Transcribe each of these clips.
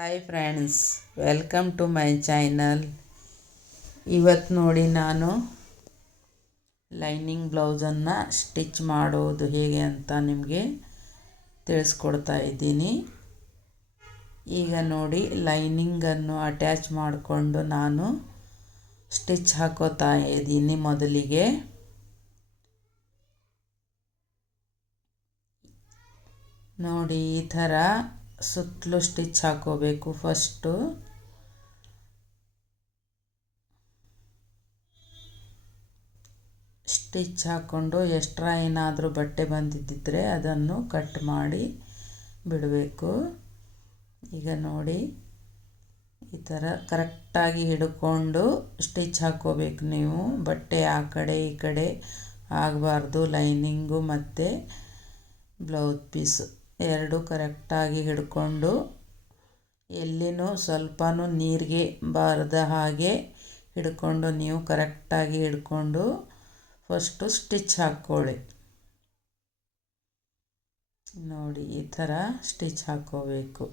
Hi friends, welcome to my channel. ಇವತ್ತು ನೋಡಿ ನಾನು ಲೈನಿಂಗ್ ಬ್ಲೌಸನ್ನು ಸ್ಟಿಚ್ ಮಾಡೋದು ಹೇಗೆ ಅಂತ ನಿಮಗೆ ತಿಳಿಸ್ಕೊಡ್ತಾ ಇದ್ದೀನಿ. ಈಗ ನೋಡಿ, ಲೈನಿಂಗನ್ನು ಅಟ್ಯಾಚ್ ಮಾಡಿಕೊಂಡು ನಾನು ಸ್ಟಿಚ್ ಹಾಕೋತಾ ಇದ್ದೀನಿ. ಮೊದಲಿಗೆ ನೋಡಿ, ಈ ಥರ ಸುತ್ತಲೂ ಸ್ಟಿಚ್ ಹಾಕೋಬೇಕು. ಫಸ್ಟು ಸ್ಟಿಚ್ ಹಾಕ್ಕೊಂಡು ಎಕ್ಸ್ಟ್ರಾ ಏನಾದರೂ ಬಟ್ಟೆ ಬಂದಿದ್ದರೆ ಅದನ್ನು ಕಟ್ ಮಾಡಿ ಬಿಡಬೇಕು. ಈಗ ನೋಡಿ, ಈ ಥರ ಕರೆಕ್ಟಾಗಿ ಹಿಡ್ಕೊಂಡು ಸ್ಟಿಚ್ ಹಾಕ್ಕೋಬೇಕು. ನೀವು ಬಟ್ಟೆ ಆ ಕಡೆ ಈ ಕಡೆ ಆಗಬಾರ್ದು. ಲೈನಿಂಗು ಮತ್ತು ಬ್ಲೌಸ್ ಪೀಸು ಎರಡು ಕರೆಕ್ಟಾಗಿ ಹಿಡ್ಕೊಂಡು, ಎಲ್ಲಿನೂ ಸ್ವಲ್ಪನೂ ನೀರಿಗೆ ಬಾರದ ಹಾಗೆ ಹಿಡ್ಕೊಂಡು, ನೀವು ಕರೆಕ್ಟಾಗಿ ಹಿಡ್ಕೊಂಡು ಫಸ್ಟು ಸ್ಟಿಚ್ ಹಾಕ್ಕೊಳ್ಳಿ. ನೋಡಿ, ಈ ಥರ ಸ್ಟಿಚ್ ಹಾಕ್ಕೋಬೇಕು.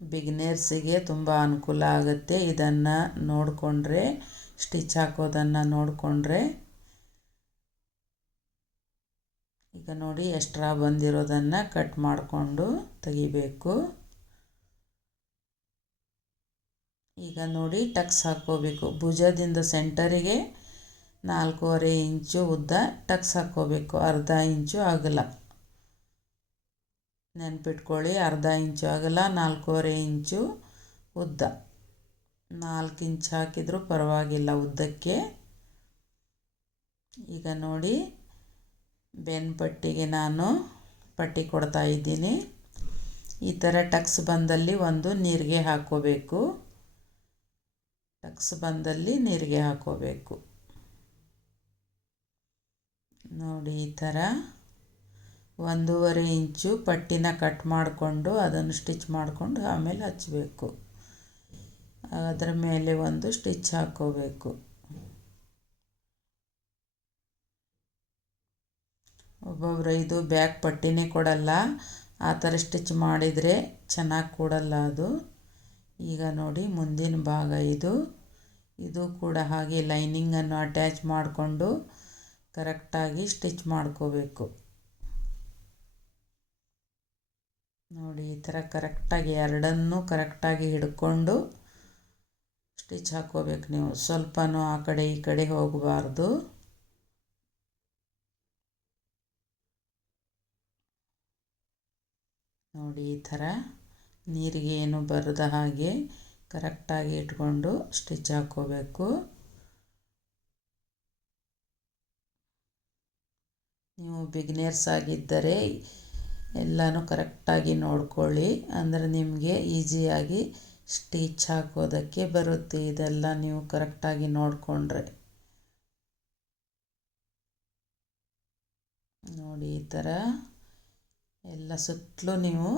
ಬಿಗಿನರ್ಸಿಗೆ ತುಂಬ ಅನುಕೂಲ ಆಗುತ್ತೆ. ಇದನ್ನು ನೋಡಿಕೊಂಡ್ರೆ, ಸ್ಟಿಚ್ ಹಾಕೋದನ್ನು ನೋಡಿಕೊಂಡ್ರೆ. ಈಗ ನೋಡಿ, ಎಕ್ಸ್ಟ್ರಾ ಬಂದಿರೋದನ್ನು ಕಟ್ ಮಾಡಿಕೊಂಡು ತೆಗಿಬೇಕು. ಈಗ ನೋಡಿ, ಟಕ್ಸ್ ಹಾಕ್ಕೋಬೇಕು. ಭುಜದಿಂದ ಸೆಂಟರಿಗೆ 4.5 ಇಂಚು ಉದ್ದ ಟಕ್ಸ್ ಹಾಕ್ಕೋಬೇಕು. ಅರ್ಧ ಇಂಚು ಅಗಲ ನೆನ್ಪಿಟ್ಕೊಳ್ಳಿ. ಅರ್ಧ ಇಂಚು ಅಗಲ, 4.5 ಇಂಚು ಉದ್ದ. 4 ಇಂಚು ಹಾಕಿದರೂ ಪರವಾಗಿಲ್ಲ ಉದ್ದಕ್ಕೆ. ಈಗ ನೋಡಿ, ಬೆನ್ನು ಪಟ್ಟಿಗೆ ನಾನು ಪಟ್ಟಿ ಕೊಡ್ತಾ ಇದ್ದೀನಿ. ಈ ಥರ ಟಕ್ಸ್ ಬಂದಲ್ಲಿ ಒಂದು ನೀರಿಗೆ ಹಾಕ್ಕೋಬೇಕು. ಟಕ್ಸ್ ಬಂದಲ್ಲಿ ನೀರಿಗೆ ಹಾಕ್ಕೋಬೇಕು. ನೋಡಿ, ಈ ಥರ 1.5 ಇಂಚು ಪಟ್ಟಿನ ಕಟ್ ಮಾಡಿಕೊಂಡು ಅದನ್ನು ಸ್ಟಿಚ್ ಮಾಡಿಕೊಂಡು ಆಮೇಲೆ ಹಚ್ಚಬೇಕು. ಅದರ ಮೇಲೆ ಒಂದು ಸ್ಟಿಚ್ ಹಾಕ್ಕೋಬೇಕು. ಒಬ್ಬೊಬ್ಬರು ಇದು ಬ್ಯಾಕ್ ಪಟ್ಟಿನೇ ಕೊಡಲ್ಲ. ಆ ಥರ ಸ್ಟಿಚ್ ಮಾಡಿದರೆ ಚೆನ್ನಾಗಿ ಕೊಡಲ್ಲ ಅದು. ಈಗ ನೋಡಿ, ಮುಂದಿನ ಭಾಗ ಇದು ಕೂಡ ಹಾಗೆ ಲೈನಿಂಗನ್ನು ಅಟ್ಯಾಚ್ ಮಾಡಿಕೊಂಡು ಕರೆಕ್ಟಾಗಿ ಸ್ಟಿಚ್ ಮಾಡ್ಕೋಬೇಕು. ನೋಡಿ, ಈ ಥರ ಕರೆಕ್ಟಾಗಿ ಎರಡನ್ನೂ ಕರೆಕ್ಟಾಗಿ ಹಿಡ್ಕೊಂಡು ಸ್ಟಿಚ್ ಹಾಕ್ಕೋಬೇಕು. ನೀವು ಸ್ವಲ್ಪನೂ ಆ ಕಡೆ ಈ ಕಡೆ ಹೋಗಬಾರ್ದು. ನೋಡಿ, ಈ ಥರ ನೀರಿಗೆ ಏನು ಬರದ ಹಾಗೆ ಕರೆಕ್ಟಾಗಿ ಇಟ್ಕೊಂಡು ಸ್ಟಿಚ್ ಹಾಕ್ಕೋಬೇಕು. ನೀವು ಬಿಗಿನರ್ಸ್ ಆಗಿದ್ದರೆ ಎಲ್ಲನೂ ಕರೆಕ್ಟಾಗಿ ನೋಡ್ಕೊಳ್ಳಿ. ಅಂದರೆ ನಿಮಗೆ ಈಸಿಯಾಗಿ ಸ್ಟಿಚ್ ಹಾಕೋದಕ್ಕೆ ಬರುತ್ತೆ. ಇದೆಲ್ಲ ನೀವು ಕರೆಕ್ಟಾಗಿ ನೋಡಿಕೊಂಡ್ರೆ. ನೋಡಿ, ಈ ಥರ ಎಲ್ಲ ಸುತ್ತಲೂ ನೀವು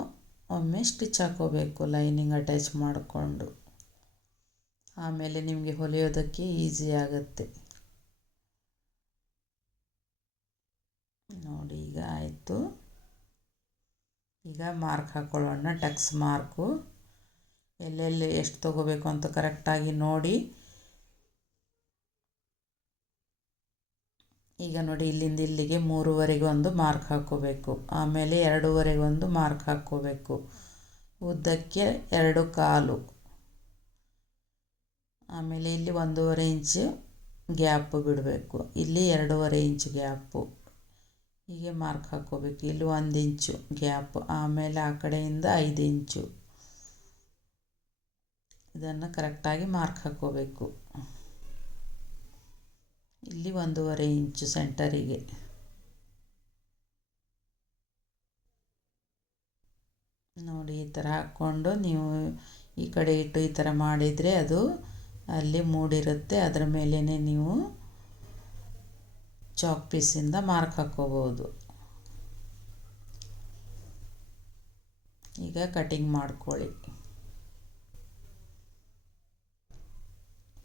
ಒಮ್ಮೆ ಸ್ಟಿಚ್ ಹಾಕ್ಕೋಬೇಕು ಲೈನಿಂಗ್ ಅಟ್ಯಾಚ್ ಮಾಡಿಕೊಂಡು. ಆಮೇಲೆ ನಿಮಗೆ ಹೊಲಿಯೋದಕ್ಕೆ ಈಸಿ ಆಗುತ್ತೆ. ನೋಡಿ, ಈಗ ಆಯಿತು. ಈಗ ಮಾರ್ಕ್ ಹಾಕ್ಕೊಳ್ಳೋಣ. ಟಕ್ಸ್ ಮಾರ್ಕು ಎಲ್ಲೆಲ್ಲಿ ಎಷ್ಟು ತೊಗೋಬೇಕು ಅಂತ ಕರೆಕ್ಟಾಗಿ ನೋಡಿ. ಈಗ ನೋಡಿ, ಇಲ್ಲಿಂದ ಇಲ್ಲಿಗೆ 3.5 ಒಂದು ಮಾರ್ಕ್ ಹಾಕ್ಕೋಬೇಕು. ಆಮೇಲೆ 2.5 ಒಂದು ಮಾರ್ಕ್ ಹಾಕ್ಕೋಬೇಕು. ಉದ್ದಕ್ಕೆ 2.25. ಆಮೇಲೆ ಇಲ್ಲಿ 1.5 ಇಂಚು ಗ್ಯಾಪು ಬಿಡಬೇಕು. ಇಲ್ಲಿ 2.5 ಇಂಚು ಗ್ಯಾಪು. ಹೀಗೆ ಮಾರ್ಕ್ ಹಾಕ್ಕೋಬೇಕು. ಇಲ್ಲಿ 1 ಇಂಚು ಗ್ಯಾಪು. ಆಮೇಲೆ ಆ ಕಡೆಯಿಂದ 5 ಇಂಚು. ಇದನ್ನು ಕರೆಕ್ಟಾಗಿ ಮಾರ್ಕ್ ಹಾಕ್ಕೋಬೇಕು. ಇಲ್ಲಿ 1.5 ಇಂಚು ಸೆಂಟರಿಗೆ. ನೋಡಿ, ಈ ಥರ ಹಾಕ್ಕೊಂಡು ನೀವು ಈ ಕಡೆ ಇಟ್ಟು ಈ ಥರ ಮಾಡಿದರೆ ಅದು ಅಲ್ಲಿ ಮೂಡಿರುತ್ತೆ. ಅದರ ಮೇಲೇ ನೀವು ಚಾಕ್ ಪೀಸಿಂದ ಮಾರ್ಕ್ ಹಾಕ್ಕೋಬೋದು. ಈಗ ಕಟಿಂಗ್ ಮಾಡ್ಕೊಳ್ಳಿ.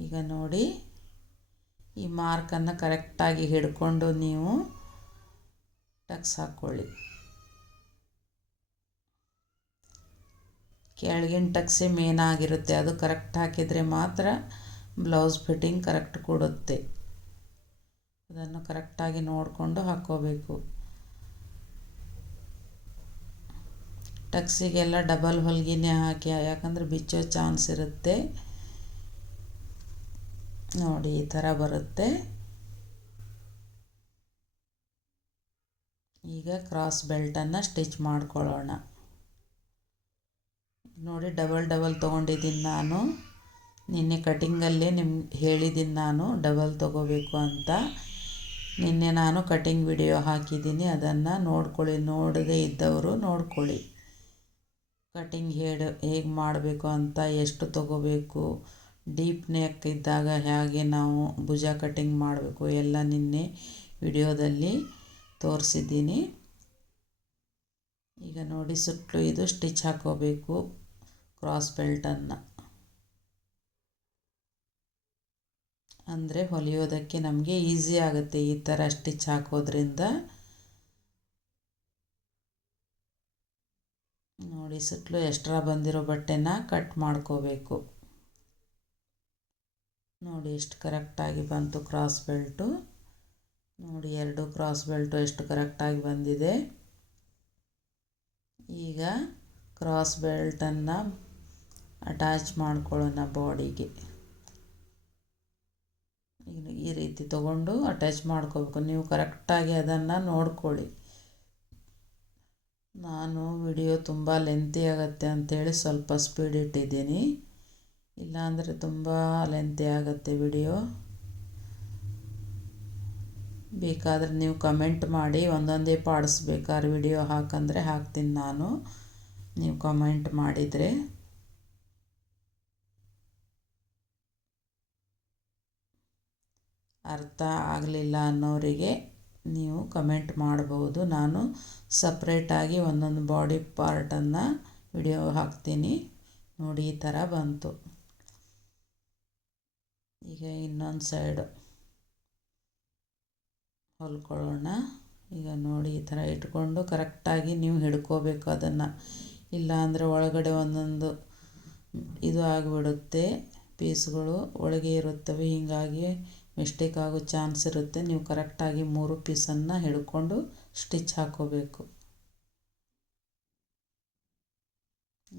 ಈಗ ನೋಡಿ, ಈ ಮಾರ್ಕನ್ನು ಕರೆಕ್ಟಾಗಿ ಹಿಡ್ಕೊಂಡು ನೀವು ಟಕ್ಸ್ ಹಾಕ್ಕೊಳ್ಳಿ. ಕೆಳಗಿನ ಟಕ್ಸೇ ಮೇನ್ ಆಗಿರುತ್ತೆ, ಅದು ಕರೆಕ್ಟ್ ಹಾಕಿದರೆ ಮಾತ್ರ ಬ್ಲೌಸ್ ಫಿಟ್ಟಿಂಗ್ ಕರೆಕ್ಟ್ ಕೊಡುತ್ತೆ. ಅದನ್ನು ಕರೆಕ್ಟಾಗಿ ನೋಡಿಕೊಂಡು ಹಾಕ್ಕೋಬೇಕು. ಟಕ್ಸಿಗೆಲ್ಲ ಡಬಲ್ ಹೊಲಿಗೆನೇ ಹಾಕಿ, ಯಾಕಂದರೆ ಬಿಚ್ಚೋ ಚಾನ್ಸ್ ಇರುತ್ತೆ. ನೋಡಿ ಈ ಥರ ಬರುತ್ತೆ. ಈಗ ಕ್ರಾಸ್ ಬೆಲ್ಟನ್ನು ಸ್ಟಿಚ್ ಮಾಡ್ಕೊಳ್ಳೋಣ. ನೋಡಿ ಡಬಲ್ ತೊಗೊಂಡಿದ್ದೀನಿ ನಾನು. ನಿನ್ನೆ ಕಟಿಂಗಲ್ಲೇ ನಿಮ್ಗೆ ಹೇಳಿದ್ದೀನಿ ನಾನು ಡಬಲ್ ತೊಗೋಬೇಕು ಅಂತ. ನಿನ್ನೆ ನಾನು ಕಟಿಂಗ್ ವಿಡಿಯೋ ಹಾಕಿದ್ದೀನಿ, ಅದನ್ನು ನೋಡ್ಕೊಳ್ಳಿ. ನೋಡದೇ ಇದ್ದವರು ನೋಡ್ಕೊಳ್ಳಿ. ಕಟಿಂಗ್ ಹೇಗೆ ಮಾಡಬೇಕು ಅಂತ, ಎಷ್ಟು ತೊಗೋಬೇಕು, ಡೀಪ್ ನೆಕ್ ಇದ್ದಾಗ ಹೇಗೆ ನಾವು ಭುಜ ಕಟಿಂಗ್ ಮಾಡಬೇಕು ಎಲ್ಲ ನಿನ್ನೆ ವಿಡಿಯೋದಲ್ಲಿ ತೋರಿಸಿದ್ದೀನಿ. ಈಗ ನೋಡಿ ಸುತ್ತಲೂ ಇದು ಸ್ಟಿಚ್ ಹಾಕೋಬೇಕು ಕ್ರಾಸ್ ಬೆಲ್ಟನ್ನು. ಅಂದರೆ ಹೊಲಿಯೋದಕ್ಕೆ ನಮಗೆ ಈಸಿ ಆಗುತ್ತೆ ಈ ಥರ ಸ್ಟಿಚ್ ಹಾಕೋದ್ರಿಂದ. ನೋಡಿ ಸುತ್ತಲೂ ಎಕ್ಸ್ಟ್ರಾ ಬಂದಿರೋ ಬಟ್ಟೆನ ಕಟ್ ಮಾಡ್ಕೋಬೇಕು. ನೋಡಿ ಎಷ್ಟು ಕರೆಕ್ಟಾಗಿ ಬಂತು ಕ್ರಾಸ್ ಬೆಲ್ಟು. ನೋಡಿ 2 ಕ್ರಾಸ್ ಬೆಲ್ಟು ಎಷ್ಟು ಕರೆಕ್ಟಾಗಿ ಬಂದಿದೆ. ಈಗ ಕ್ರಾಸ್ ಬೆಲ್ಟನ್ನು ಅಟ್ಯಾಚ್ ಮಾಡ್ಕೊಳ್ಳೋಣ ಬಾಡಿಗೆ. ಈ ರೀತಿ ತಗೊಂಡು ಅಟ್ಯಾಚ್ ಮಾಡ್ಕೋಬೇಕು. ನೀವು ಕರೆಕ್ಟಾಗಿ ಅದನ್ನು ನೋಡ್ಕೊಳ್ಳಿ. ನಾನು ವಿಡಿಯೋ ತುಂಬ ಲೆಂತಿ ಆಗುತ್ತೆ ಅಂಥೇಳಿ ಸ್ವಲ್ಪ ಸ್ಪೀಡ್ ಇಟ್ಟಿದ್ದೀನಿ, ಇಲ್ಲಾಂದರೆ ತುಂಬ ಲೆಂತಿ ಆಗುತ್ತೆ ವಿಡಿಯೋ. ಬೇಕಾದರೆ ನೀವು ಕಮೆಂಟ್ ಮಾಡಿ, ಒಂದೊಂದೇ ಪಾರ್ಟ್ಸ್ ಬೇಕಾದ್ರೆ ವಿಡಿಯೋ ಹಾಕಂದರೆ ಹಾಕ್ತೀನಿ ನಾನು, ನೀವು ಕಮೆಂಟ್ ಮಾಡಿದರೆ. ಅರ್ಥ ಆಗಲಿಲ್ಲ ಅನ್ನೋರಿಗೆ ನೀವು ಕಮೆಂಟ್ ಮಾಡ್ಬೋದು. ನಾನು ಸಪ್ರೇಟಾಗಿ ಒಂದೊಂದು ಬಾಡಿ ಪಾರ್ಟನ್ನು ವಿಡಿಯೋ ಹಾಕ್ತೀನಿ. ನೋಡಿ ಈ ಥರ ಬಂತು. ಈಗ ಇನ್ನೊಂದು ಸೈಡ್ ಹೊಲ್ಕೊಳ್ಳೋಣ. ಈಗ ನೋಡಿ ಈ ಥರ ಇಟ್ಕೊಂಡು ಕರೆಕ್ಟಾಗಿ ನೀವು ಹಿಡ್ಕೋಬೇಕು ಅದನ್ನು, ಇಲ್ಲಾಂದರೆ ಒಳಗಡೆ ಒಂದೊಂದು ಇದು ಆಗಿಬಿಡುತ್ತೆ, ಪೀಸ್ಗಳು ಒಳಗೆ ಇರುತ್ತವೆ, ಹೀಗಾಗಿ ಮಿಸ್ಟೇಕ್ ಆಗೋ ಚಾನ್ಸ್ ಇರುತ್ತೆ. ನೀವು ಕರೆಕ್ಟಾಗಿ 3 ಪೀಸನ್ನು ಹಿಡ್ಕೊಂಡು ಸ್ಟಿಚ್ ಹಾಕೋಬೇಕು.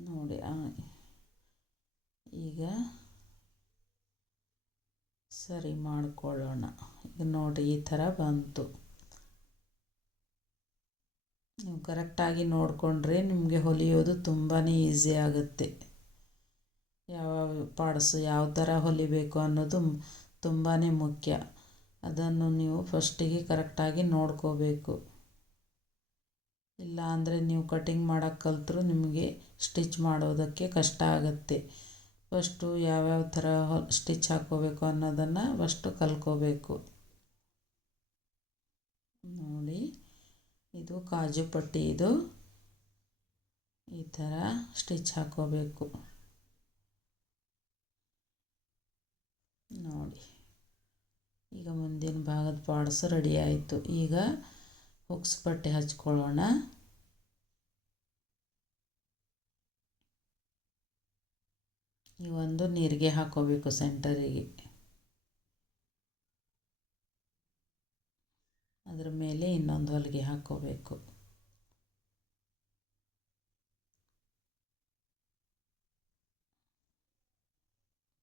ನೋಡಿ ಈಗ ಸರಿ ಮಾಡಿಕೊಳ್ಳೋಣ. ಈಗ ನೋಡಿ ಈ ಥರ ಬಂತು. ನೀವು ಕರೆಕ್ಟಾಗಿ ನೋಡಿಕೊಂಡ್ರೆ ನಿಮಗೆ ಹೊಲಿಯೋದು ತುಂಬಾ ಈಸಿ ಆಗುತ್ತೆ. ಯಾವ ಪಾರ್ಟ್ಸು ಯಾವ ಥರ ಹೊಲಿಬೇಕು ಅನ್ನೋದು ತುಂಬಾ ಮುಖ್ಯ. ಅದನ್ನು ನೀವು ಫಸ್ಟಿಗೆ ಕರೆಕ್ಟಾಗಿ ನೋಡ್ಕೋಬೇಕು. ಇಲ್ಲ ಅಂದರೆ ನೀವು ಕಟಿಂಗ್ ಮಾಡೋಕ್ಕೆ ಕಲಿತ್ರೂ ನಿಮಗೆ ಸ್ಟಿಚ್ ಮಾಡೋದಕ್ಕೆ ಕಷ್ಟ ಆಗುತ್ತೆ. ಫಸ್ಟು ಯಾವ್ಯಾವ ಥರ ಸ್ಟಿಚ್ ಹಾಕ್ಕೋಬೇಕು ಅನ್ನೋದನ್ನು ಫಸ್ಟು ಕಲ್ತ್ಕೋಬೇಕು. ನೋಡಿ ಇದು ಕಾಜು ಪಟ್ಟಿ, ಇದು ಈ ಥರ ಸ್ಟಿಚ್ ಹಾಕ್ಕೋಬೇಕು. ನೋಡಿ ಈಗ ಮುಂದಿನ ಭಾಗದ ಪಾರ್ಟ್ಸ್ ರೆಡಿ ಆಯಿತು. ಈಗ ಹುಕ್ಸ್ ಪಟ್ಟಿ ಹಚ್ಕೊಳ್ಳೋಣ. ಈ ಒಂದು ನೀರಿಗೆ ಹಾಕೋಬೇಕು ಸೆಂಟರಿಗೆ, ಅದರ ಮೇಲೆ ಇನ್ನೊಂದು ಹೊಲಿಗೆ ಹಾಕ್ಕೋಬೇಕು.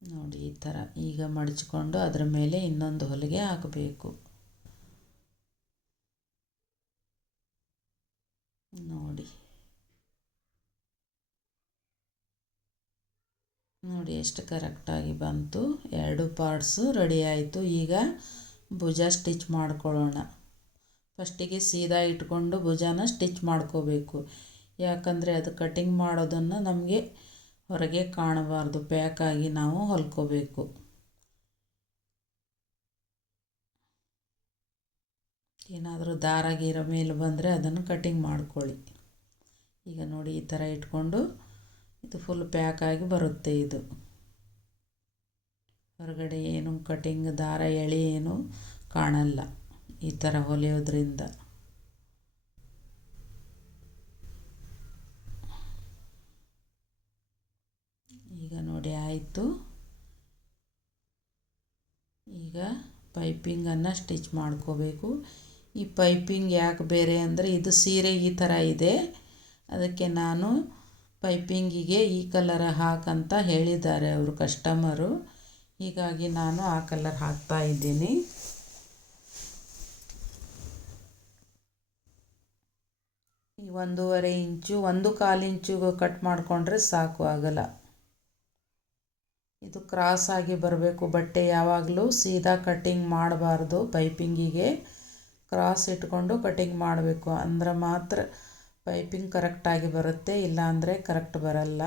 ನೋಡಿ ಈ ಥರ ಈಗ ಮಡಚಿಕೊಂಡು ಅದರ ಮೇಲೆ ಇನ್ನೊಂದು ಹೊಲಿಗೆ ಹಾಕಬೇಕು. ನೋಡಿ ನೋಡಿ ಎಷ್ಟು ಕರೆಕ್ಟಾಗಿ ಬಂತು. 2 ಪಾರ್ಟ್ಸು ರೆಡಿ ಆಯಿತು. ಈಗ ಭುಜ ಸ್ಟಿಚ್ ಮಾಡ್ಕೊಳ್ಳೋಣ. ಫಸ್ಟಿಗೆ ಸೀದಾ ಇಟ್ಕೊಂಡು ಭುಜನ ಸ್ಟಿಚ್ ಮಾಡ್ಕೋಬೇಕು, ಯಾಕಂದರೆ ಅದು ಕಟಿಂಗ್ ಮಾಡೋದನ್ನು ನಮಗೆ ಹೊರಗೆ ಕಾಣಬಾರ್ದು, ಪ್ಯಾಕಾಗಿ ನಾವು ಹೊಲ್ಕೋಬೇಕು. ಏನಾದರೂ ದಾರ ಗೀರ ಮೇಲೆ ಬಂದರೆ ಅದನ್ನು ಕಟಿಂಗ್ ಮಾಡ್ಕೊಳ್ಳಿ. ಈಗ ನೋಡಿ ಈ ಥರ ಇಟ್ಕೊಂಡು ಇದು ಫುಲ್ ಪ್ಯಾಕಾಗಿ ಬರುತ್ತೆ. ಇದು ಹೊರಗಡೆ ಏನು ಕಟಿಂಗ್ ದಾರ ಎಳೆ ಏನು ಕಾಣಲ್ಲ ಈ ಥರ ಹೊಲಿಯೋದ್ರಿಂದ. ಪೈಪಿಂಗನ್ನು ಸ್ಟಿಚ್ ಮಾಡ್ಕೋಬೇಕು. ಈ ಪೈಪಿಂಗ್ ಯಾಕೆ ಬೇರೆ ಅಂದರೆ ಇದು ಸೀರೆ ಈ ಥರ ಇದೆ, ಅದಕ್ಕೆ ನಾನು ಪೈಪಿಂಗಿಗೆ ಈ ಕಲರ್ ಹಾಕಂತ ಹೇಳಿದ್ದಾರೆ ಅವರು ಕಸ್ಟಮರು, ಹೀಗಾಗಿ ನಾನು ಆ ಕಲರ್ ಹಾಕ್ತಾ ಇದ್ದೀನಿ. ಈ 1.5 ಇಂಚು 1/4 ಇಂಚು ಕಟ್ ಮಾಡಿಕೊಂಡ್ರೆ ಸಾಕು, ಆಗಲ್ಲ. ಇದು ಕ್ರಾಸ್ ಆಗಿ ಬರಬೇಕು ಬಟ್ಟೆ, ಯಾವಾಗಲೂ ಸೀದಾ ಕಟ್ಟಿಂಗ್ ಮಾಡಬಾರ್ದು. ಪೈಪಿಂಗಿಗೆ ಕ್ರಾಸ್ ಇಟ್ಕೊಂಡು ಕಟ್ಟಿಂಗ್ ಮಾಡಬೇಕು, ಅಂದ್ರೆ ಮಾತ್ರ ಪೈಪಿಂಗ್ ಕರೆಕ್ಟಾಗಿ ಬರುತ್ತೆ, ಇಲ್ಲಾಂದರೆ ಕರೆಕ್ಟ್ ಬರಲ್ಲ.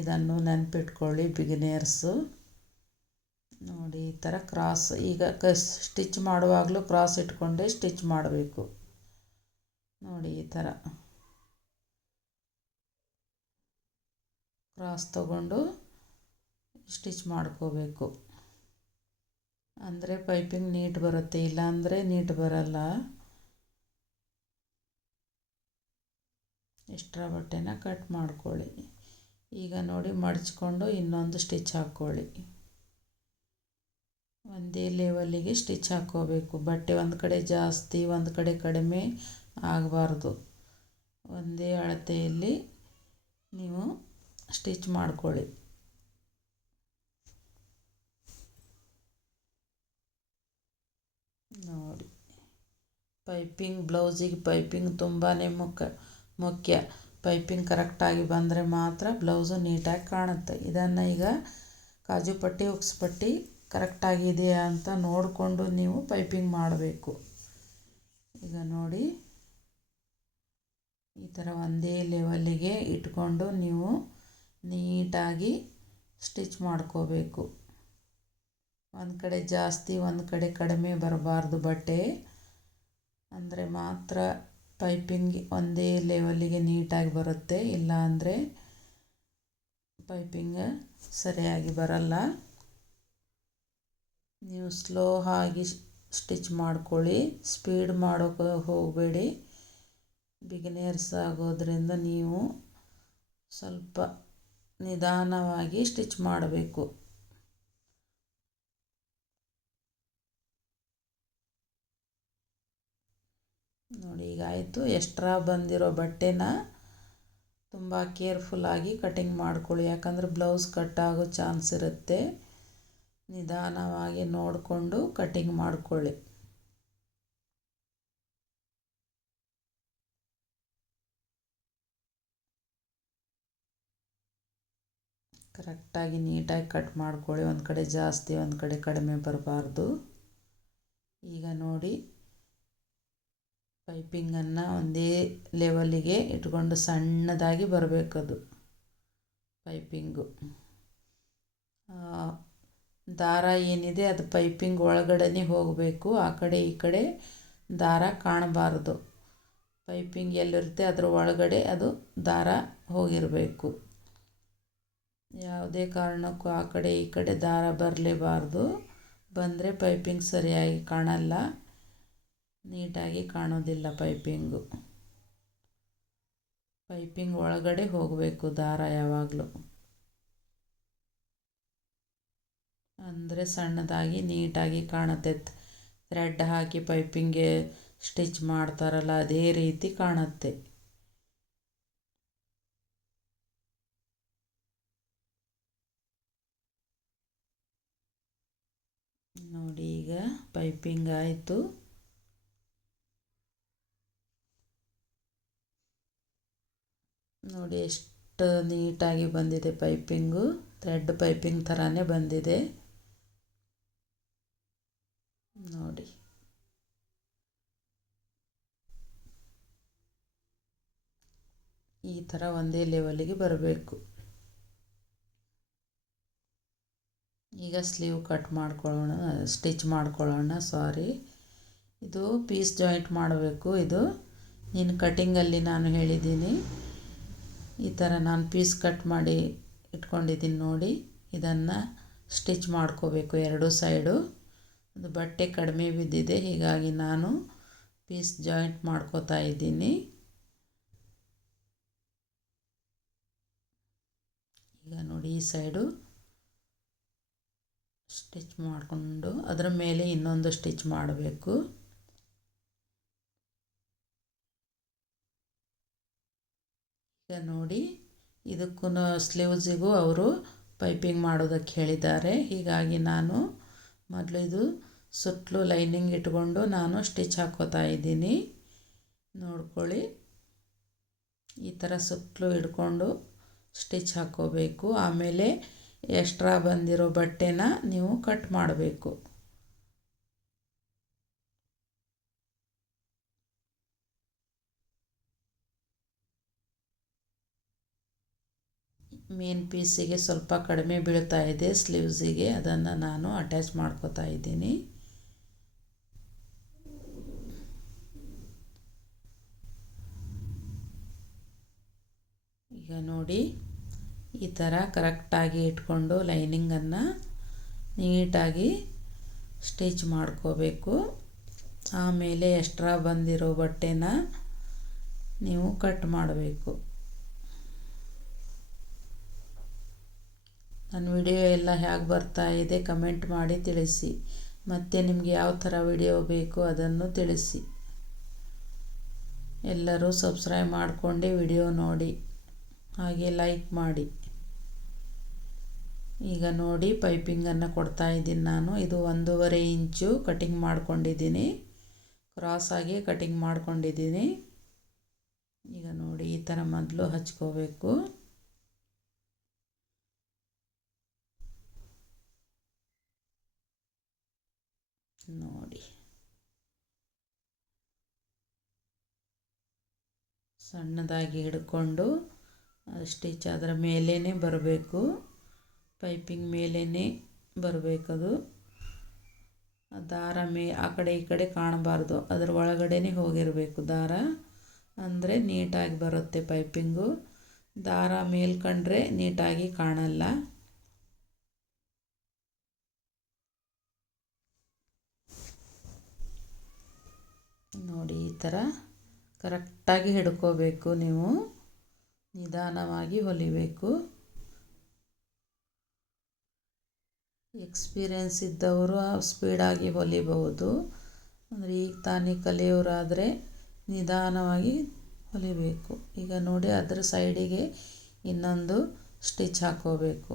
ಇದನ್ನು ನೆನಪಿಟ್ಕೊಳ್ಳಿ ಬಿಗಿನೇರ್ಸು. ನೋಡಿ ಈ ಥರ ಕ್ರಾಸ್, ಈಗ ಸ್ಟಿಚ್ ಮಾಡುವಾಗಲೂ ಕ್ರಾಸ್ ಇಟ್ಕೊಂಡೇ ಸ್ಟಿಚ್ ಮಾಡಬೇಕು. ನೋಡಿ ಈ ಥರ ಕ್ರಾಸ್ ತಗೊಂಡು ಸ್ಟಿಚ್ ಮಾಡ್ಕೋಬೇಕು, ಅಂದರೆ ಪೈಪಿಂಗ್ ನೀಟ್ ಬರುತ್ತೆ, ಇಲ್ಲಾಂದರೆ ನೀಟ್ ಬರಲ್ಲ. ಎಕ್ಸ್ಟ್ರಾ ಬಟ್ಟೆನ ಕಟ್ ಮಾಡ್ಕೊಳ್ಳಿ. ಈಗ ನೋಡಿ ಮಡಚ್ಕೊಂಡು ಇನ್ನೊಂದು ಸ್ಟಿಚ್ ಹಾಕ್ಕೊಳ್ಳಿ. ಒಂದೇ ಲೆವೆಲ್ಲಿಗೆ ಸ್ಟಿಚ್ ಹಾಕ್ಕೋಬೇಕು. ಬಟ್ಟೆ ಒಂದು ಕಡೆ ಜಾಸ್ತಿ ಒಂದು ಕಡೆ ಕಡಿಮೆ ಆಗಬಾರ್ದು, ಒಂದೇ ಅಳತೆಯಲ್ಲಿ ನೀವು ಸ್ಟಿಚ್ ಮಾಡ್ಕೊಳ್ಳಿ. ನೋಡಿ ಪೈಪಿಂಗ್, ಬ್ಲೌಸಿಗೆ ಪೈಪಿಂಗ್ ತುಂಬಾ ಮುಖ್ಯ. ಪೈಪಿಂಗ್ ಕರೆಕ್ಟಾಗಿ ಬಂದರೆ ಮಾತ್ರ ಬ್ಲೌಸು ನೀಟಾಗಿ ಕಾಣುತ್ತೆ. ಇದನ್ನು ಈಗ ಕಾಜು ಪಟ್ಟಿ ಉಕ್ಸ್ ಪಟ್ಟಿ ಕರೆಕ್ಟಾಗಿದೆಯಾ ಅಂತ ನೋಡಿಕೊಂಡು ನೀವು ಪೈಪಿಂಗ್ ಮಾಡಬೇಕು. ಈಗ ನೋಡಿ ಈ ಥರ ಒಂದೇ ಲೆವೆಲ್ಲಿಗೆ ಇಟ್ಕೊಂಡು ನೀವು ನೀಟಾಗಿ ಸ್ಟಿಚ್ ಮಾಡ್ಕೋಬೇಕು. ಒಂದು ಕಡೆ ಜಾಸ್ತಿ ಒಂದು ಕಡೆ ಕಡಿಮೆ ಬರಬಾರ್ದು ಬಟ್ಟೆ, ಅಂದರೆ ಮಾತ್ರ ಪೈಪಿಂಗ್ ಒಂದೇ ಲೆವೆಲ್ಲಿಗೆ ನೀಟಾಗಿ ಬರುತ್ತೆ, ಇಲ್ಲ ಅಂದರೆ ಪೈಪಿಂಗ್ ಸರಿಯಾಗಿ ಬರಲ್ಲ. ನೀವು ಸ್ಲೋ ಆಗಿ ಸ್ಟಿಚ್ ಮಾಡ್ಕೊಳ್ಳಿ, ಸ್ಪೀಡ್ ಮಾಡೋಕ್ಕೆ ಹೋಗಬೇಡಿ. ಬಿಗಿನರ್ಸ್ ಆಗೋದ್ರಿಂದ ನೀವು ಸ್ವಲ್ಪ ನಿಧಾನವಾಗಿ ಸ್ಟಿಚ್ ಮಾಡಬೇಕು. ನೋಡಿ ಈಗ ಆಯಿತು. ಎಕ್ಸ್ಟ್ರಾ ಬಂದಿರೋ ಬಟ್ಟೆನ ತುಂಬ ಕೇರ್ಫುಲ್ಲಾಗಿ ಕಟಿಂಗ್ ಮಾಡ್ಕೊಳ್ಳಿ, ಯಾಕಂದರೆ ಬ್ಲೌಸ್ ಕಟ್ ಆಗೋ ಚಾನ್ಸ್ ಇರುತ್ತೆ. ನಿಧಾನವಾಗಿ ನೋಡಿಕೊಂಡು ಕಟಿಂಗ್ ಮಾಡ್ಕೊಳ್ಳಿ. ಕರೆಕ್ಟಾಗಿ ನೀಟಾಗಿ ಕಟ್ ಮಾಡ್ಕೊಳ್ಳಿ, ಒಂದು ಕಡೆ ಜಾಸ್ತಿ ಒಂದು ಕಡೆ ಕಡಿಮೆ ಬರಬಾರ್ದು. ಈಗ ನೋಡಿ ಪೈಪಿಂಗನ್ನು ಒಂದೇ ಲೆವೆಲ್ಲಿಗೆ ಇಟ್ಕೊಂಡು ಸಣ್ಣದಾಗಿ ಬರಬೇಕದು ಪೈಪಿಂಗು. ದಾರ ಏನಿದೆ ಅದು ಪೈಪಿಂಗ್ ಒಳಗಡೆನೇ ಹೋಗಬೇಕು, ಆ ಕಡೆ ಈ ಕಡೆ ದಾರ ಕಾಣಬಾರ್ದು. ಪೈಪಿಂಗ್ ಎಲ್ಲಿರುತ್ತೆ ಅದರ ಒಳಗಡೆ ಅದು ದಾರ ಹೋಗಿರಬೇಕು. ಯಾವುದೇ ಕಾರಣಕ್ಕೂ ಆ ಕಡೆ ಈ ಕಡೆ ದಾರ ಬರಲೇಬಾರ್ದು, ಬಂದರೆ ಪೈಪಿಂಗ್ ಸರಿಯಾಗಿ ಕಾಣಲ್ಲ, ನೀಟಾಗಿ ಕಾಣೋದಿಲ್ಲ. ಪೈಪಿಂಗ್ ಒಳಗಡೆ ಹೋಗಬೇಕು ದಾರ ಯಾವಾಗಲೂ, ಅಂದರೆ ಸಣ್ಣದಾಗಿ ನೀಟಾಗಿ ಕಾಣುತ್ತೆ. ಥ್ರೆಡ್ ಹಾಕಿ ಪೈಪಿಂಗ್ಗೆ ಸ್ಟಿಚ್ ಮಾಡ್ತಾರಲ್ಲ ಅದೇ ರೀತಿ ಕಾಣುತ್ತೆ. ನೋಡಿ ಈಗ ಪೈಪಿಂಗ್ ಆಯಿತು. ನೋಡಿ ಎಷ್ಟು ನೀಟಾಗಿ ಬಂದಿದೆ ಪೈಪಿಂಗು, ಥ್ರೆಡ್ ಪೈಪಿಂಗ್ ಥರನೇ ಬಂದಿದೆ ನೋಡಿ. ಈ ಥರ ಒಂದೇ ಲೆವೆಲ್ಲಿಗೆ ಬರಬೇಕು. ಈಗ ಸ್ಲೀವ್ ಕಟ್ ಮಾಡ್ಕೊಳ್ಳೋಣ, ಸ್ಟಿಚ್ ಮಾಡ್ಕೊಳ್ಳೋಣ. ಇದು ಪೀಸ್ ಜಾಯಿಂಟ್ ಮಾಡಬೇಕು. ಇದು ಕಟಿಂಗಲ್ಲಿ ನಾನು ಹೇಳಿದ್ದೀನಿ, ಈ ಥರ ನಾನು ಪೀಸ್ ಕಟ್ ಮಾಡಿ ಇಟ್ಕೊಂಡಿದ್ದೀನಿ ನೋಡಿ. ಇದನ್ನು ಸ್ಟಿಚ್ ಮಾಡ್ಕೋಬೇಕು ಎರಡೂ ಸೈಡು. ಅದು ಬಟ್ಟೆ ಕಡಿಮೆ ಬಿದ್ದಿದೆ, ಹೀಗಾಗಿ ನಾನು ಪೀಸ್ ಜಾಯಿಂಟ್ ಮಾಡ್ಕೋತಾ ಇದ್ದೀನಿ. ಈಗ ನೋಡಿ ಈ ಸೈಡು ಸ್ಟಿಚ್ ಮಾಡಿಕೊಂಡು ಅದರ ಮೇಲೆ ಇನ್ನೊಂದು ಸ್ಟಿಚ್ ಮಾಡಬೇಕು. ಈಗ ನೋಡಿ, ಇದಕ್ಕೂ ಸ್ಲೀವ್ಸಿಗೂ ಅವರು ಪೈಪಿಂಗ್ ಮಾಡೋದಕ್ಕೆ ಹೇಳಿದ್ದಾರೆ. ಹೀಗಾಗಿ ನಾನು ಮೊದಲು ಇದು ಸುತ್ತಲೂ ಲೈನಿಂಗ್ ಇಟ್ಕೊಂಡು ನಾನು ಸ್ಟಿಚ್ ಹಾಕ್ಕೋತಾ ಇದ್ದೀನಿ. ನೋಡ್ಕೊಳ್ಳಿ, ಈ ಥರ ಸುತ್ತಲೂ ಹಿಡ್ಕೊಂಡು ಸ್ಟಿಚ್ ಹಾಕ್ಕೋಬೇಕು. ಆಮೇಲೆ ಎಕ್ಸ್ಟ್ರಾ ಬಂದಿರೋ ಬಟ್ಟೆನ ನೀವು ಕಟ್ ಮಾಡಬೇಕು. ಮೇನ್ ಪೀಸಿಗೆ ಸ್ವಲ್ಪ ಕಡಿಮೆ ಬೀಳ್ತಾ ಇದೆ ಸ್ಲೀವ್ಸಿಗೆ, ಅದನ್ನು ನಾನು ಅಟ್ಯಾಚ್ ಮಾಡ್ಕೋತಾ ಇದ್ದೀನಿ. ಈಗ ನೋಡಿ, ಈ ಥರ ಕರೆಕ್ಟಾಗಿ ಇಟ್ಕೊಂಡು ಲೈನಿಂಗನ್ನು ನೀಟಾಗಿ ಸ್ಟಿಚ್ ಮಾಡ್ಕೋಬೇಕು. ಆಮೇಲೆ ಎಕ್ಸ್ಟ್ರಾ ಬಂದಿರೋ ಬಟ್ಟೆನ ನೀವು ಕಟ್ ಮಾಡಬೇಕು. ನನ್ನ ವಿಡಿಯೋ ಎಲ್ಲ ಹೇಗೆ ಬರ್ತಾ ಇದೆ ಕಮೆಂಟ್ ಮಾಡಿ ತಿಳಿಸಿ. ಮತ್ತು ನಿಮಗೆ ಯಾವ ಥರ ವಿಡಿಯೋ ಬೇಕು ಅದನ್ನು ತಿಳಿಸಿ. ಎಲ್ಲರೂ ಸಬ್ಸ್ಕ್ರೈಬ್ ಮಾಡಿಕೊಂಡು ವಿಡಿಯೋ ನೋಡಿ, ಹಾಗೆ ಲೈಕ್ ಮಾಡಿ. ಈಗ ನೋಡಿ, ಪೈಪಿಂಗನ್ನು ಕೊಡ್ತಾ ಇದ್ದೀನಿ ನಾನು. ಇದು 1.5 ಇಂಚು ಕಟಿಂಗ್ ಮಾಡ್ಕೊಂಡಿದ್ದೀನಿ, ಕ್ರಾಸಾಗಿ ಕಟಿಂಗ್ ಮಾಡ್ಕೊಂಡಿದ್ದೀನಿ. ಈಗ ನೋಡಿ, ಈ ಥರ ಮೊದಲು ಹಚ್ಕೋಬೇಕು. ನೋಡಿ, ಸಣ್ಣದಾಗಿ ಹಿಡ್ಕೊಂಡು ಸ್ಟಿಚ್ ಅದರ ಮೇಲೇ ಬರಬೇಕು, ಪೈಪಿಂಗ್ ಮೇಲೇ ಬರಬೇಕದು. ದಾರ ಆ ಕಡೆ ಈ ಕಡೆ ಕಾಣಬಾರ್ದು, ಅದರ ಒಳಗಡೆನೇ ಹೋಗಿರಬೇಕು ದಾರ, ಅಂದರೆ ನೀಟಾಗಿ ಬರುತ್ತೆ ಪೈಪಿಂಗು. ದಾರ ಮೇಲ್ಕಂಡ್ರೆ ನೀಟಾಗಿ ಕಾಣಲ್ಲ. ನೋಡಿ, ಈ ಥರ ಕರೆಕ್ಟಾಗಿ ಹಿಡ್ಕೋಬೇಕು. ನೀವು ನಿಧಾನವಾಗಿ ಹೊಲಿಬೇಕು. ಎಕ್ಸ್ಪೀರಿಯೆನ್ಸ್ ಇದ್ದವರು ಸ್ಪೀಡಾಗಿ ಹೊಲಿಬಹುದು. ಅಂದರೆ ಈಗ ತಾನೇ ಕಲಿಯೋರಾದರೆ ನಿಧಾನವಾಗಿ ಹೊಲಿಬೇಕು. ಈಗ ನೋಡಿ, ಅದರ ಸೈಡಿಗೆ ಇನ್ನೊಂದು ಸ್ಟಿಚ್ ಹಾಕೋಬೇಕು.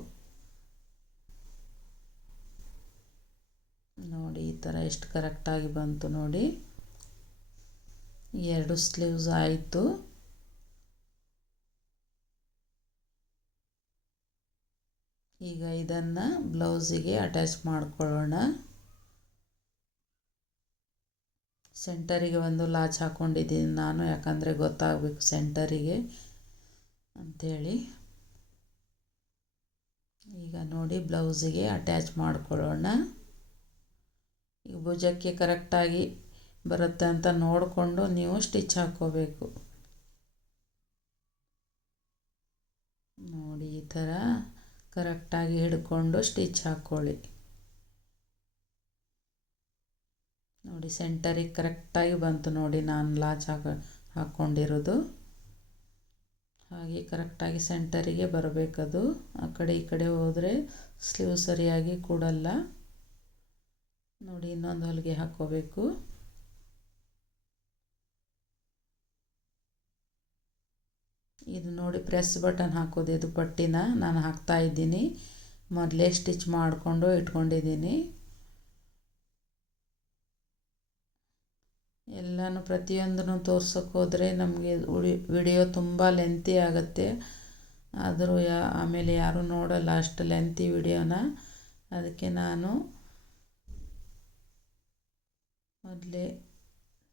ನೋಡಿ, ಈ ಥರ ಎಷ್ಟು ಕರೆಕ್ಟಾಗಿ ಬಂತು ನೋಡಿ. 2 ಸ್ಲೀವ್ಸ್ ಆಯಿತು. ಈಗ ಇದನ್ನು ಬ್ಲೌಸಿಗೆ ಅಟ್ಯಾಚ್ ಮಾಡ್ಕೊಳ್ಳೋಣ. ಸೆಂಟರಿಗೆ ಒಂದು ಲಾಚ್ ಹಾಕ್ಕೊಂಡಿದ್ದೀನಿ ನಾನು, ಯಾಕಂದರೆ ಗೊತ್ತಾಗಬೇಕು ಸೆಂಟರಿಗೆ ಅಂಥೇಳಿ. ಈಗ ನೋಡಿ, ಬ್ಲೌಸಿಗೆ ಅಟ್ಯಾಚ್ ಮಾಡ್ಕೊಳ್ಳೋಣ. ಈಗ ಭುಜಕ್ಕೆ ಕರೆಕ್ಟಾಗಿ ಬರುತ್ತೆ ಅಂತ ನೋಡಿಕೊಂಡು ನೀವು ಸ್ಟಿಚ್ ಹಾಕ್ಕೋಬೇಕು. ನೋಡಿ, ಈ ಥರ ಕರೆಕ್ಟಾಗಿ ಹಿಡ್ಕೊಂಡು ಸ್ಟಿಚ್ ಹಾಕ್ಕೊಳ್ಳಿ. ನೋಡಿ, ಸೆಂಟರಿಗೆ ಕರೆಕ್ಟಾಗಿ ಬಂತು ನೋಡಿ, ನಾನು ಲಾಚ್ ಹಾಕ್ಕೊಂಡಿರೋದು. ಹಾಗೆ ಕರೆಕ್ಟಾಗಿ ಸೆಂಟರಿಗೆ ಬರಬೇಕದು. ಆ ಕಡೆ ಈ ಕಡೆ ಹೋದರೆ ಸ್ಲೀವ್ ಸರಿಯಾಗಿ ಕೂಡಲ್ಲ. ನೋಡಿ, ಇನ್ನೊಂದು ಹೊಲಿಗೆ ಹಾಕ್ಕೋಬೇಕು. ಇದು ನೋಡಿ, ಪ್ರೆಸ್ ಬಟನ್ ಹಾಕೋದು. ಇದು ಪಟ್ಟಿನ ನಾನು ಹಾಕ್ತಾ ಇದ್ದೀನಿ, ಮೊದಲೇ ಸ್ಟಿಚ್ ಮಾಡಿಕೊಂಡು ಇಟ್ಕೊಂಡಿದ್ದೀನಿ. ಎಲ್ಲನೂ ಪ್ರತಿಯೊಂದನ್ನು ತೋರ್ಸೋಕೆ ಹೋದರೆ ನಮಗೆ ವಿಡಿಯೋ ತುಂಬ ಲೆಂತಿ ಆಗುತ್ತೆ. ಆದರೂ ಆಮೇಲೆ ಯಾರೂ ನೋಡಲ್ಲ ಅಷ್ಟು ಲೆಂತಿ ವಿಡಿಯೋನ. ಅದಕ್ಕೆ ನಾನು ಮೊದಲೇ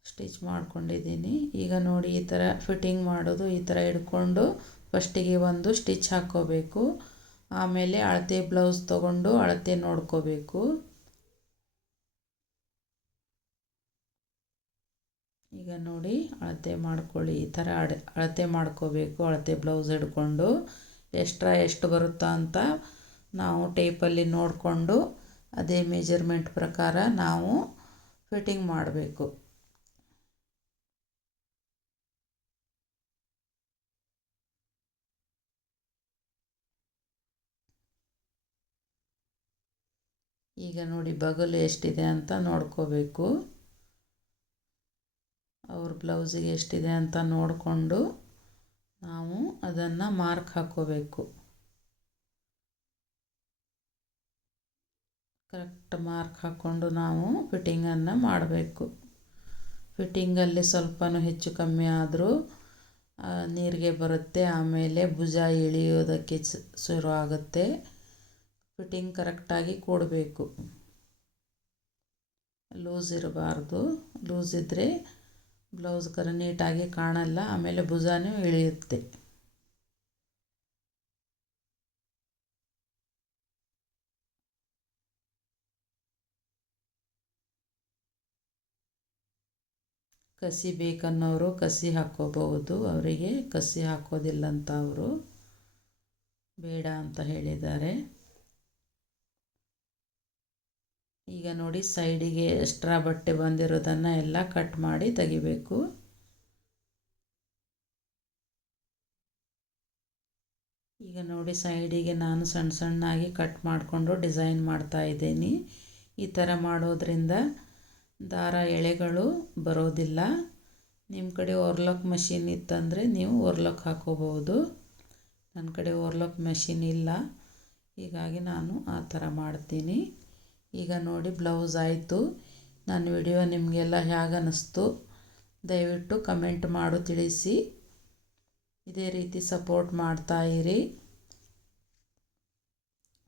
ಸ್ಟಿಚ್ ಮಾಡ್ಕೊಂಡಿದ್ದೀನಿ. ಈಗ ನೋಡಿ, ಈ ಥರ ಫಿಟ್ಟಿಂಗ್ ಮಾಡೋದು. ಈ ಥರ ಹಿಡ್ಕೊಂಡು ಫಸ್ಟಿಗೆ ಒಂದು ಸ್ಟಿಚ್ ಹಾಕ್ಕೋಬೇಕು. ಆಮೇಲೆ ಅಳತೆ ಬ್ಲೌಸ್ ತೊಗೊಂಡು ಅಳತೆ ನೋಡ್ಕೋಬೇಕು. ಈಗ ನೋಡಿ, ಅಳತೆ ಮಾಡ್ಕೊಳ್ಳಿ. ಈ ಥರ ಅಳತೆ ಮಾಡ್ಕೋಬೇಕು. ಅಳತೆ ಬ್ಲೌಸ್ ಹಿಡ್ಕೊಂಡು ಎಷ್ಟು ಬರುತ್ತೋ ಅಂತ ನಾವು ಟೇಪಲ್ಲಿ ನೋಡಿಕೊಂಡು ಅದೇ ಮೆಜರ್ಮೆಂಟ್ ಪ್ರಕಾರ ನಾವು ಫಿಟ್ಟಿಂಗ್ ಮಾಡಬೇಕು. ಈಗ ನೋಡಿ ಬಗಲು ಎಷ್ಟಿದೆ ಅಂತ ನೋಡ್ಕೋಬೇಕು. ಅವ್ರ ಬ್ಲೌಸಿಗೆ ಎಷ್ಟಿದೆ ಅಂತ ನೋಡಿಕೊಂಡು ನಾವು ಅದನ್ನು ಮಾರ್ಕ್ ಹಾಕ್ಕೋಬೇಕು. ಕರೆಕ್ಟ್ ಮಾರ್ಕ್ ಹಾಕ್ಕೊಂಡು ನಾವು ಫಿಟ್ಟಿಂಗನ್ನು ಮಾಡಬೇಕು. ಫಿಟ್ಟಿಂಗಲ್ಲಿ ಸ್ವಲ್ಪನೂ ಹೆಚ್ಚು ಕಮ್ಮಿ ಆದರೂ ನೀರಿಗೆ ಬರುತ್ತೆ, ಆಮೇಲೆ ಭುಜ ಇಳಿಯೋದಕ್ಕೆ ಶುರು ಆಗುತ್ತೆ. ಫಿಟ್ಟಿಂಗ್ ಕರೆಕ್ಟಾಗಿ ಕೊಡಬೇಕು, ಲೂಸ್ ಇರಬಾರ್ದು. ಲೂಸ್ ಇದ್ದರೆ ಬ್ಲೌಸ್ ನೀಟಾಗಿ ಕಾಣಲ್ಲ, ಆಮೇಲೆ ಭುಜನೂ ಇಳಿಯುತ್ತೆ. ಕಸಿ ಬೇಕನ್ನೋರು ಕಸಿ ಹಾಕ್ಕೋಬಹುದು, ಅವರಿಗೆ ಕಸಿ ಹಾಕೋದಿಲ್ಲ ಅಂತ ಅವರು ಬೇಡ ಅಂತ ಹೇಳಿದ್ದಾರೆ. ಈಗ ನೋಡಿ ಸೈಡಿಗೆ ಎಕ್ಸ್ಟ್ರಾ ಬಟ್ಟೆ ಬಂದಿರೋದನ್ನು ಎಲ್ಲ ಕಟ್ ಮಾಡಿ ತೆಗಿಬೇಕು. ಈಗ ನೋಡಿ ಸೈಡಿಗೆ ನಾನು ಸಣ್ಣ ಸಣ್ಣಾಗಿ ಕಟ್ ಮಾಡಿಕೊಂಡು ಡಿಸೈನ್ ಮಾಡ್ತಾ ಇದ್ದೀನಿ. ಈ ಥರ ಮಾಡೋದ್ರಿಂದ ದಾರ ಎಳೆಗಳು ಬರೋದಿಲ್ಲ. ನಿಮ್ಮ ಕಡೆ ಓರ್ಲಾಕ್ ಮಷಿನ್ ಇತ್ತಂದರೆ ನೀವು ಓರ್ಲಾಕ್ ಹಾಕೋಬಹುದು. ನನ್ನ ಕಡೆ ಓರ್ಲಾಕ್ ಮಷಿನ್ ಇಲ್ಲ, ಹೀಗಾಗಿ ನಾನು ಆ ಥರ ಮಾಡ್ತೀನಿ. ಈಗ ನೋಡಿ ಬ್ಲೌಸ್ ಆಯಿತು. ನನ್ನ ವಿಡಿಯೋ ನಿಮಗೆಲ್ಲ ಹೇಗೆ ಅನ್ನಿಸ್ತು ದಯವಿಟ್ಟು ಕಮೆಂಟ್ ಮಾಡು ತಿಳಿಸಿ. ಇದೇ ರೀತಿ ಸಪೋರ್ಟ್ ಮಾಡ್ತಾಯಿರಿ.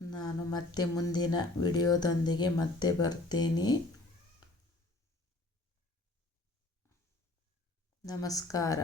ನಾನು ಮತ್ತೆ ಮುಂದಿನ ವಿಡಿಯೋದೊಂದಿಗೆ ಮತ್ತೆ ಬರ್ತೀನಿ. ನಮಸ್ಕಾರ.